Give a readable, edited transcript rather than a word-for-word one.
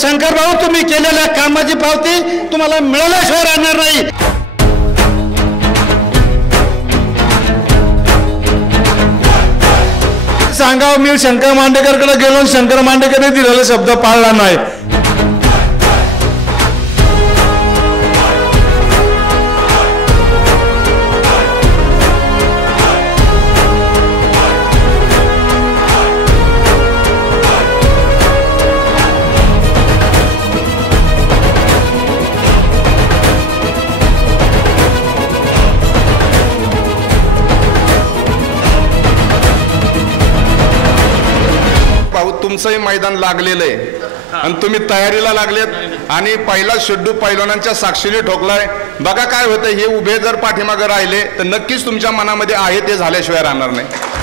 शंकर भाऊ, तुम्ही केलेल्या कामाची पावती तुम्हाला मिळाल्याशिवाय राहणार नाही. सांगाव, मी शंकर मांडेकरकडे गेलो, शंकर मांडेकरने दिलेला शब्द पाळला नाही. तुमचंही मैदान लागलेलं आहे आणि तुम्ही तयारीला लागलेत आणि पहिला शेड्डू पैलवानांच्या साक्षीने ठोकलाय. बघा काय होतं, हे उभे जर पाठीमागे राहिले तर नक्कीच तुमच्या मनामध्ये आहे ते झाल्याशिवाय राहणार नाही.